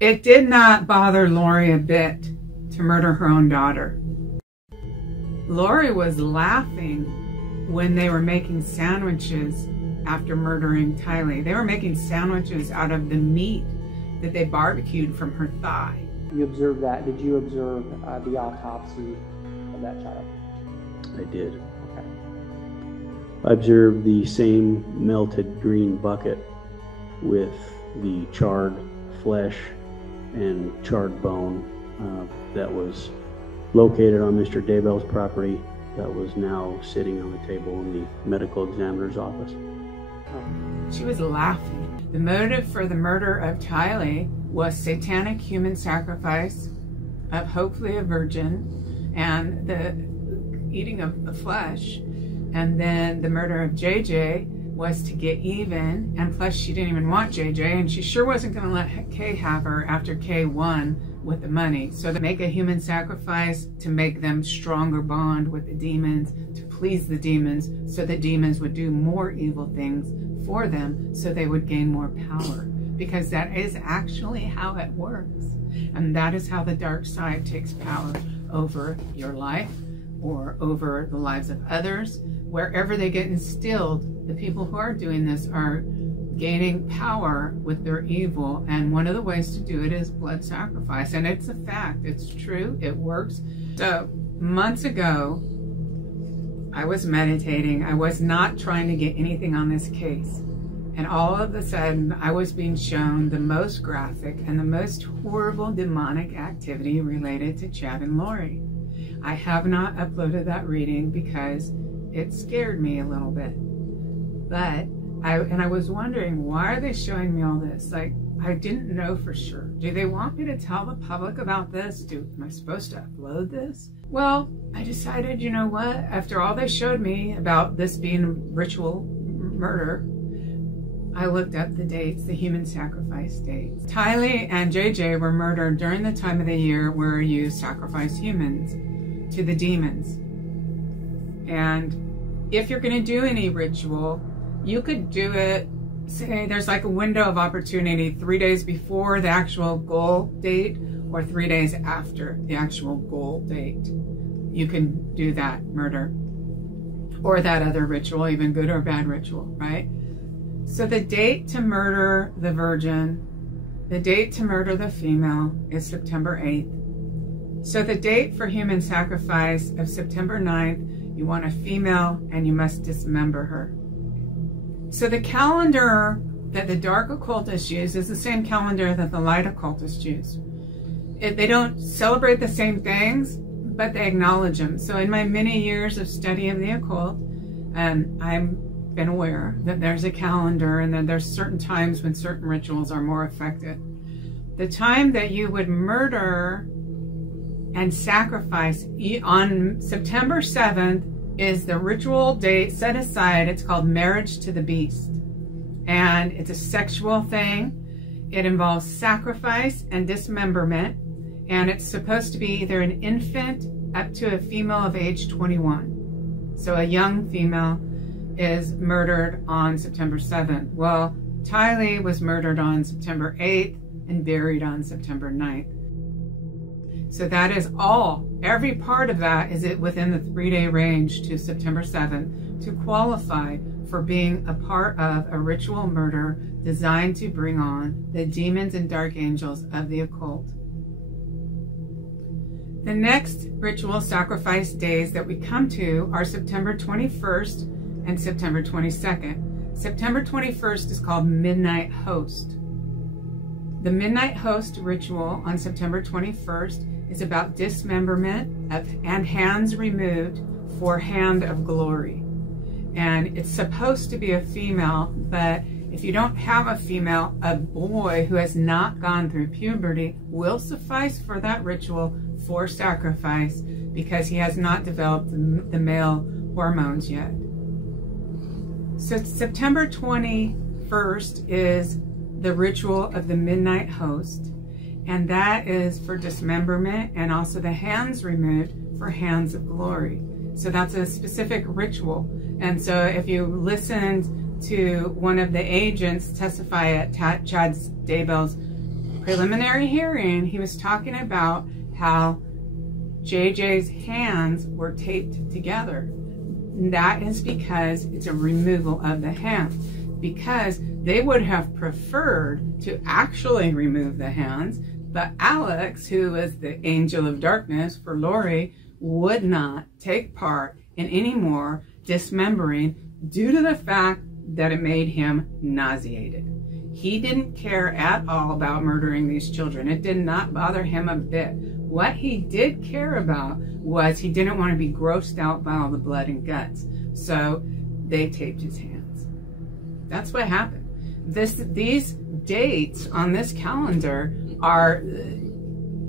It did not bother Lori a bit to murder her own daughter. Lori was laughing when they were making sandwiches after murdering Tylee. They were making sandwiches out of the meat that they barbecued from her thigh. You observed that. Did you observe the autopsy of that child? I did. Okay. I observed the same melted green bucket with the charred flesh and charred bone that was located on Mr. Daybell's property that was now sitting on the table in the medical examiner's office. She was laughing. The motive for the murder of Tylee was satanic human sacrifice of hopefully a virgin and the eating of the flesh. And then the murder of JJ was to get even, and plus she didn't even want JJ, and she sure wasn't going to let Kay have her after Kay won with the money. So to make a human sacrifice to make them stronger bond with the demons, to please the demons, so the demons would do more evil things for them so they would gain more power. Because that is actually how it works. And that is how the dark side takes power over your life or over the lives of others. Wherever they get instilled, the people who are doing this are gaining power with their evil, and one of the ways to do it is blood sacrifice. And it's a fact, it's true, it works. So months ago, I was meditating. I was not trying to get anything on this case. And all of a sudden, I was being shown the most graphic and the most horrible demonic activity related to Chad and Lori. I have not uploaded that reading because it scared me a little bit. But I was wondering, why are they showing me all this? Like, I didn't know for sure. Do they want me to tell the public about this? Am I supposed to upload this? Well, I decided, you know what? After all they showed me about this being ritual murder, I looked up the dates, the human sacrifice dates. Tylee and JJ were murdered during the time of the year where you sacrifice humans to the demons. And if you're going to do any ritual, you could do it, say there's like a window of opportunity 3 days before the actual goal date or 3 days after the actual goal date. You can do that murder or that other ritual, even good or bad ritual, right? So the date to murder the virgin, the date to murder the female is September 8th. So the date for human sacrifice of September 9th, you want a female and you must dismember her. So the calendar that the dark occultists use is the same calendar that the light occultists use. They don't celebrate the same things, but they acknowledge them. So in my many years of study of the occult, I've been aware that there's a calendar and that there's certain times when certain rituals are more effective. The time that you would murder and sacrifice on September 7th is the ritual date set aside. It's called marriage to the beast. And it's a sexual thing. It involves sacrifice and dismemberment. And it's supposed to be either an infant up to a female of age 21. So a young female is murdered on September 7th. Well, Tylee was murdered on September 8th and buried on September 9th. So that is all. Every part of that is within the 3-day range to September 7th to qualify for being a part of a ritual murder designed to bring on the demons and dark angels of the occult. The next ritual sacrifice days that we come to are September 21st and September 22nd. September 21st is called Midnight Host. The Midnight Host ritual on September 21st is about dismemberment and hands removed for hand of glory. And it's supposed to be a female, but if you don't have a female, a boy who has not gone through puberty will suffice for that ritual for sacrifice because he has not developed the male hormones yet. So September 21st is the ritual of the Midnight Host, and that is for dismemberment and also the hands removed for hands of glory. So that's a specific ritual. And so if you listened to one of the agents testify at Chad Daybell's preliminary hearing, he was talking about how JJ's hands were taped together. That is because it's a removal of the hands. Because they would have preferred to actually remove the hands, but Alex, who was the angel of darkness for Lori, would not take part in any more dismembering due to the fact that it made him nauseated. He didn't care at all about murdering these children. It did not bother him a bit. What he did care about was he didn't want to be grossed out by all the blood and guts. So they taped his hands. That's what happened. These dates on this calendar are,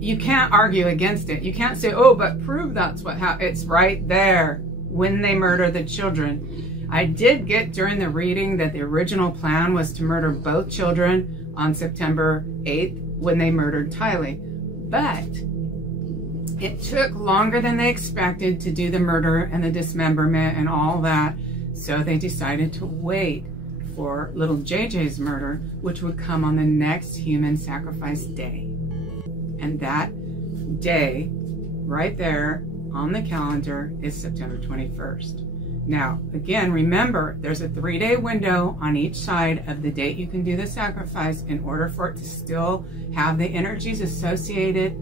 you can't argue against it. You can't say, oh, but prove that's what happened. It's right there when they murder the children. I did get during the reading that the original plan was to murder both children on September 8th when they murdered Tylee. But it took longer than they expected to do the murder and the dismemberment and all that. So they decided to wait for little JJ's murder, which would come on the next human sacrifice day. And that day, right there on the calendar, is September 21st. Now, again, remember, there's a 3-day window on each side of the date you can do the sacrifice in order for it to still have the energies associated,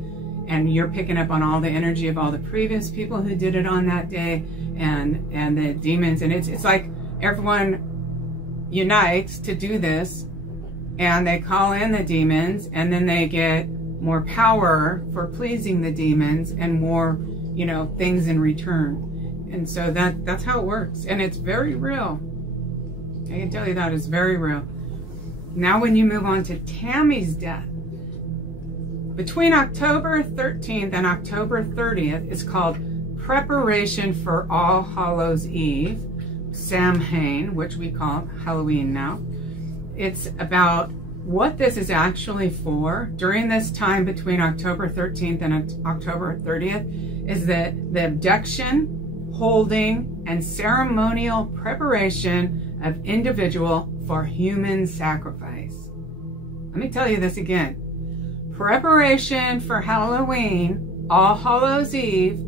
and you're picking up on all the energy of all the previous people who did it on that day, and the demons. And it's like everyone unites to do this, and they call in the demons, and then they get more power for pleasing the demons and more, you know, things in return. And so that's how it works. And it's very real. I can tell you that is very real. Now when you move on to Tammy's death, between October 13th and October 30th is called Preparation for All Hallows Eve, Samhain, which we call Halloween now. It's about what this is actually for. During this time between October 13th and October 30th is the abduction, holding, and ceremonial preparation of individual for human sacrifice. Let me tell you this again. Preparation for Halloween, All Hallows Eve,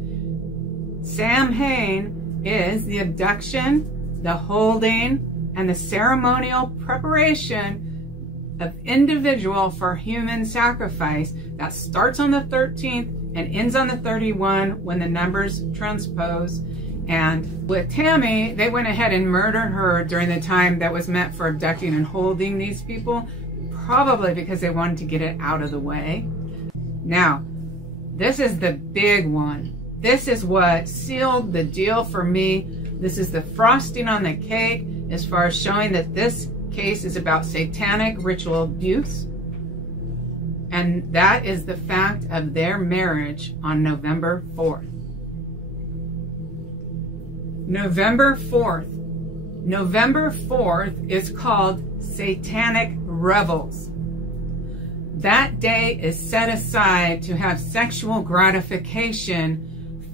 Samhain is the abduction, the holding, and the ceremonial preparation of individual for human sacrifice. That starts on the 13th and ends on the 31 when the numbers transpose. And with Tammy, they went ahead and murdered her during the time that was meant for abducting and holding these people, probably because they wanted to get it out of the way. Now, this is the big one. This is what sealed the deal for me. This is the frosting on the cake as far as showing that this case is about satanic ritual abuse. And that is the fact of their marriage on November 4th. November 4th. November 4th is called Satanic Revels. That day is set aside to have sexual gratification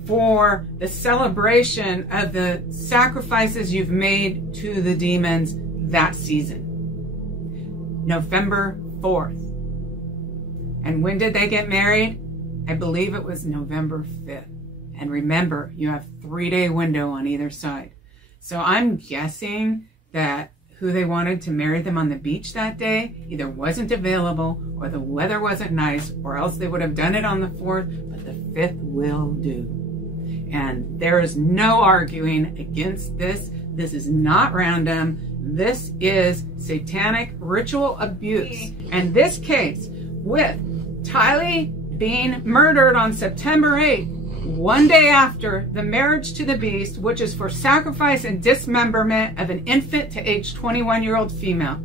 for the celebration of the sacrifices you've made to the demons that season. November 4th. And when did they get married? I believe it was November 5th. And remember, you have a 3-day window on either side. So I'm guessing that who they wanted to marry them on the beach that day either wasn't available, or the weather wasn't nice, or else they would have done it on the 4th, but the 5th will do. And there is no arguing against this. This is not random. This is satanic ritual abuse. And this case, with Tylee being murdered on September 8th, one day after the marriage to the beast, which is for sacrifice and dismemberment of an infant to age 21-year-old female.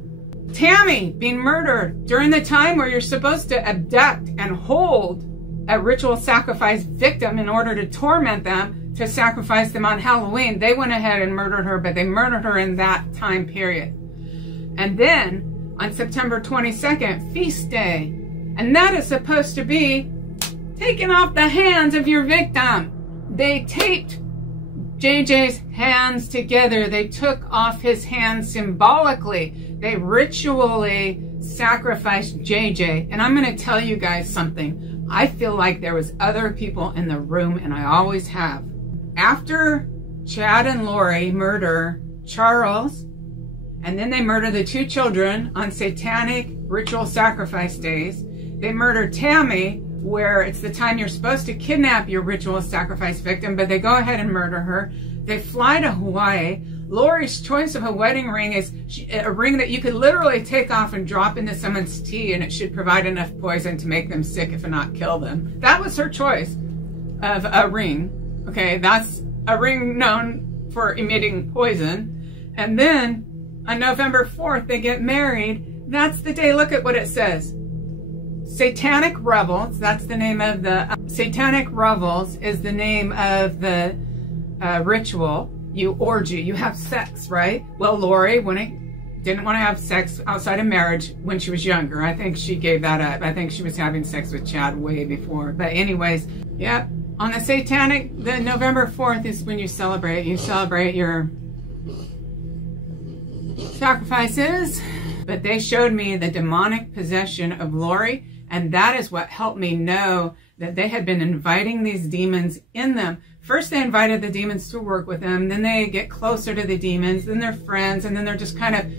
Tammy being murdered during the time where you're supposed to abduct and hold a ritual sacrifice victim in order to torment them, to sacrifice them on Halloween. They went ahead and murdered her, but they murdered her in that time period. And then on September 22nd, feast day. And that is supposed to be taking off the hands of your victim. They taped JJ's hands together. They took off his hands symbolically. They ritually sacrificed JJ. And I'm going to tell you guys something. I feel like there was other people in the room, and I always have. After Chad and Lori murder Charles, and then they murder the 2 children on satanic ritual sacrifice days, they murder Tammy, where it's the time you're supposed to kidnap your ritual sacrifice victim, but they go ahead and murder her. They fly to Hawaii. Lori's choice of a wedding ring is a ring that you could literally take off and drop into someone's tea, and it should provide enough poison to make them sick, if not kill them. That was her choice of a ring. Okay, that's a ring known for emitting poison. And then on November 4th, they get married. That's the day. Look at what it says. Satanic Revels, that's the name of the, Satanic Revels is the name of the ritual. You orgy, you have sex, right? Well, Lori didn't want to have sex outside of marriage when she was younger. I think she gave that up. I think she was having sex with Chad way before. But anyways, yeah, on the satanic, the November 4th is when you celebrate. You celebrate your sacrifices. But they showed me the demonic possession of Lori, and that is what helped me know that they had been inviting these demons in them. First, they invited the demons to work with them. Then they get closer to the demons. Then they're friends. And then they're just kind of,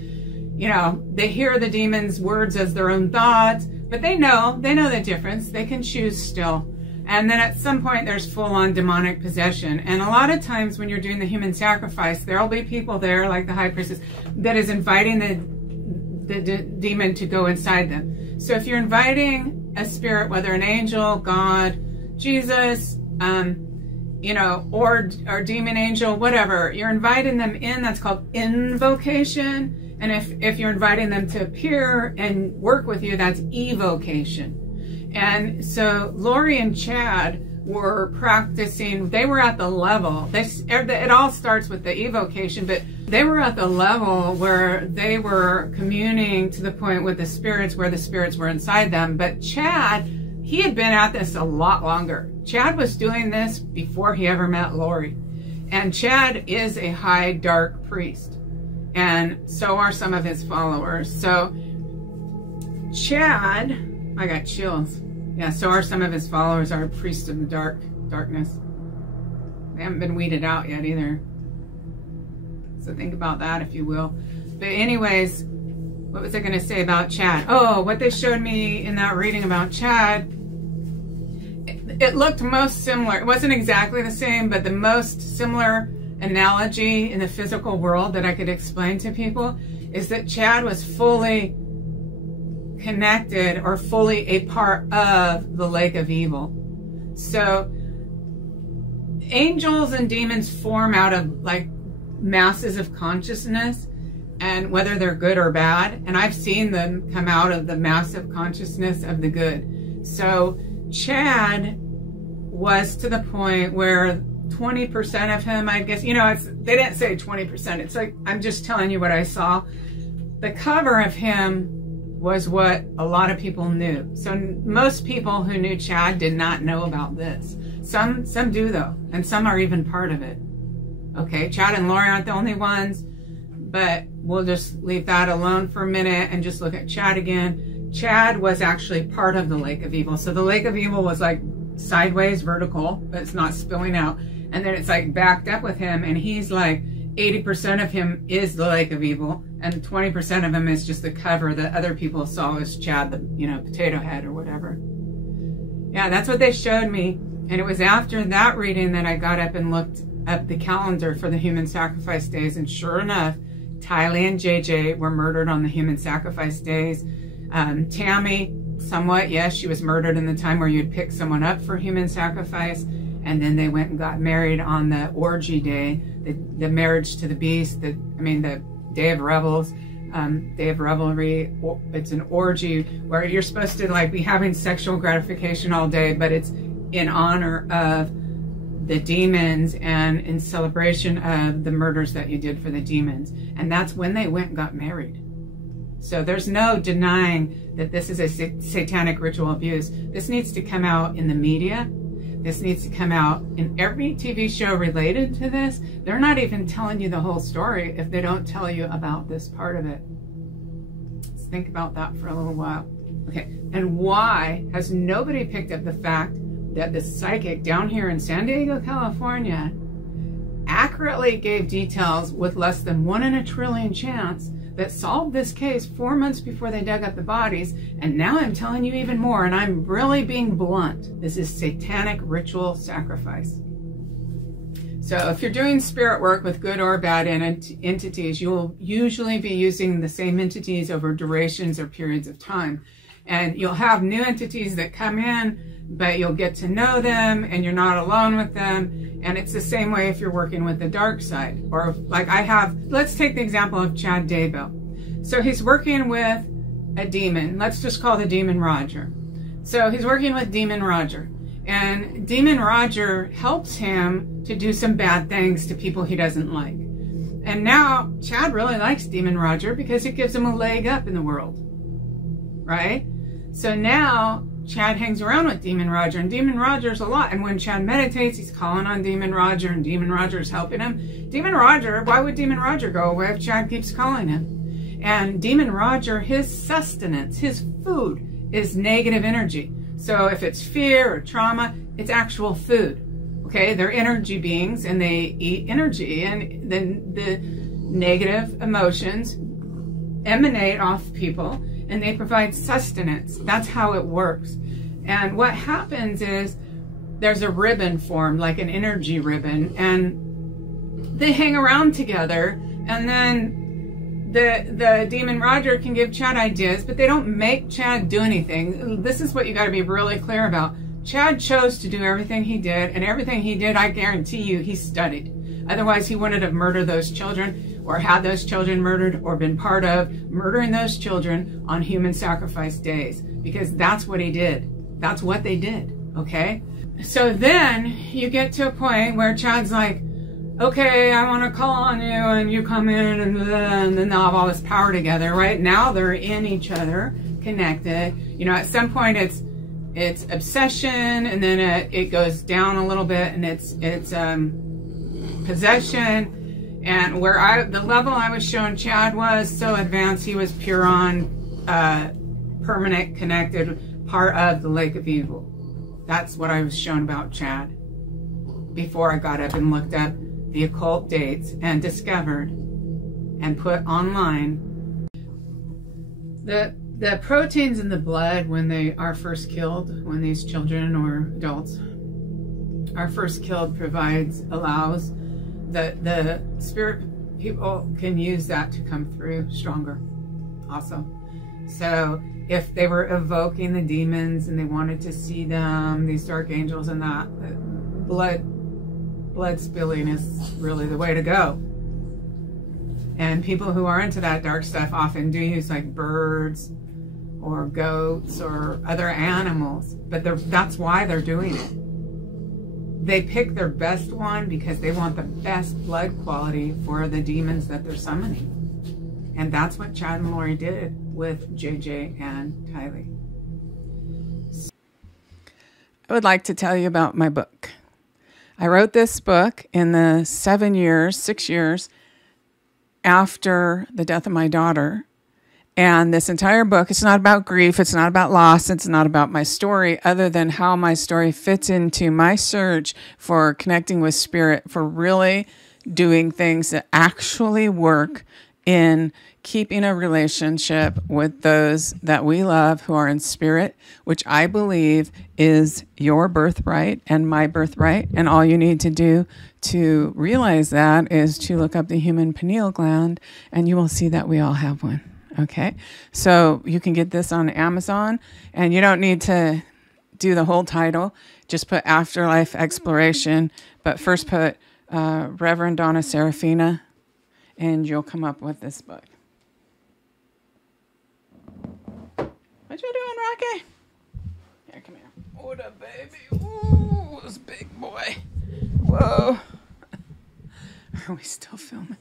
you know, they hear the demons' words as their own thoughts. But they know the difference. They can choose still. And then at some point, there's full-on demonic possession. And a lot of times when you're doing the human sacrifice, there'll be people there, like the high priestess, that is inviting the demon to go inside them. So if you're inviting a spirit, whether an angel, God, Jesus, you know, or demon angel, whatever, you're inviting them in. That's called invocation. And if you're inviting them to appear and work with you, that's evocation. And so Lori and Chad were practicing, they were at the level, it all starts with the evocation, but they were at the level where they were communing to the point with the spirits, where the spirits were inside them. But Chad, he had been at this a lot longer. Chad was doing this before he ever met Lori. And Chad is a high dark priest. And so are some of his followers. So Chad, I got chills. Yeah, so are some of his followers, are priests of the darkness. They haven't been weeded out yet either. So think about that, if you will. But anyways, what was I going to say about Chad? Oh, what they showed me in that reading about Chad, it looked most similar. It wasn't exactly the same, but the most similar analogy in the physical world that I could explain to people is that Chad was fully connected, or fully a part of the lake of evil. So angels and demons form out of like masses of consciousness, and whether they're good or bad, and I've seen them come out of the massive consciousness of the good. So Chad was to the point where 20% of him, I guess, you know, they didn't say 20%. It's like, I'm just telling you what I saw. The cover of him was what a lot of people knew. So most people who knew Chad did not know about this. Some do though, and some are even part of it. Okay, Chad and Lori aren't the only ones, but we'll just leave that alone for a minute and just look at Chad again. Chad was actually part of the lake of evil. So the lake of evil was like sideways, vertical, but it's not spilling out. And then it's like backed up with him, and he's like, 80% of him is the lake of evil, and 20% of him is just the cover that other people saw as Chad, the, you know, potato head or whatever. Yeah, that's what they showed me. And it was after that reading that I got up and looked up the calendar for the human sacrifice days. And sure enough, Tylee and JJ were murdered on the human sacrifice days. Tammy, somewhat, yes, she was murdered in the time where you'd pick someone up for human sacrifice. And then they went and got married on the orgy day, the marriage to the beast, the day of revels, day of revelry. It's an orgy where you're supposed to like be having sexual gratification all day, but it's in honor of the demons and in celebration of the murders that you did for the demons. And that's when they went and got married. So there's no denying that this is a satanic ritual abuse. This needs to come out in the media. This needs to come out in every TV show related to this. They're not even telling you the whole story if they don't tell you about this part of it. Think about that for a little while. Okay, and why has nobody picked up the fact that the psychic down here in San Diego, California, accurately gave details with less than 1 in a trillion chance that solved this case 4 months before they dug up the bodies? And now I'm telling you even more, and I'm really being blunt. This is satanic ritual sacrifice. So if you're doing spirit work with good or bad entities, you will usually be using the same entities over durations or periods of time. And you'll have new entities that come in, but you'll get to know them and you're not alone with them. And it's the same way if you're working with the dark side. Or like I have, let's take the example of Chad Daybell. So he's working with a demon. Let's just call the demon Roger. So he's working with Demon Roger. And Demon Roger helps him to do some bad things to people he doesn't like. And now Chad really likes Demon Roger because it gives him a leg up in the world, right? So now Chad hangs around with Demon Roger, and Demon Roger's a lot. And when Chad meditates, he's calling on Demon Roger, and Demon Roger's helping him. Demon Roger, why would Demon Roger go away if Chad keeps calling him? And Demon Roger, his sustenance, his food is negative energy. So if it's fear or trauma, it's actual food. Okay, they're energy beings and they eat energy, and then the negative emotions emanate off people and they provide sustenance. That's how it works. And what happens is there's a ribbon formed, like an energy ribbon, and they hang around together, and then the Demon Roger can give Chad ideas, but they don't make Chad do anything. This is what you got to be really clear about. Chad chose to do everything he did, and everything he did, I guarantee you, he studied. Otherwise, he wouldn't have murdered those children, or had those children murdered, or been part of murdering those children on human sacrifice days, because that's what he did. That's what they did, okay? So then you get to a point where Chad's like, okay, I want to call on you, and you come in, and then they'll have all this power together, right? Now they're in each other, connected. You know, at some point it's obsession, and then it goes down a little bit, and it's possession. And where the level I was showing Chad was so advanced, he was pure on permanent connected part of the lake of evil. That's what I was shown about Chad before I got up and looked up the occult dates and discovered and put online the proteins in the blood when they are first killed, when these children or adults are first killed, allows the spirit people can use that to come through stronger also. So if they were evoking the demons and they wanted to see them, these dark angels, and that blood spilling is really the way to go. And people who are into that dark stuff often do use like birds or goats or other animals, but that's why they're doing it. They pick their best one because they want the best blood quality for the demons that they're summoning. And that's what Chad and Lori did with JJ and Tylee. I would like to tell you about my book. I wrote this book in the 6 years after the death of my daughter. And this entire book, it's not about grief, it's not about loss, it's not about my story, other than how my story fits into my search for connecting with spirit, for really doing things that actually work in keeping a relationship with those that we love who are in spirit, which I believe is your birthright and my birthright. And all you need to do to realize that is to look up the human pineal gland, and you will see that we all have one. Okay, so you can get this on Amazon, and you don't need to do the whole title. Just put Afterlife Exploration, but first put Reverend Donna Seraphina, and you'll come up with this book. What you doing, Rocky? Here, come here. What up, baby? Ooh, this big boy. Whoa. Are we still filming?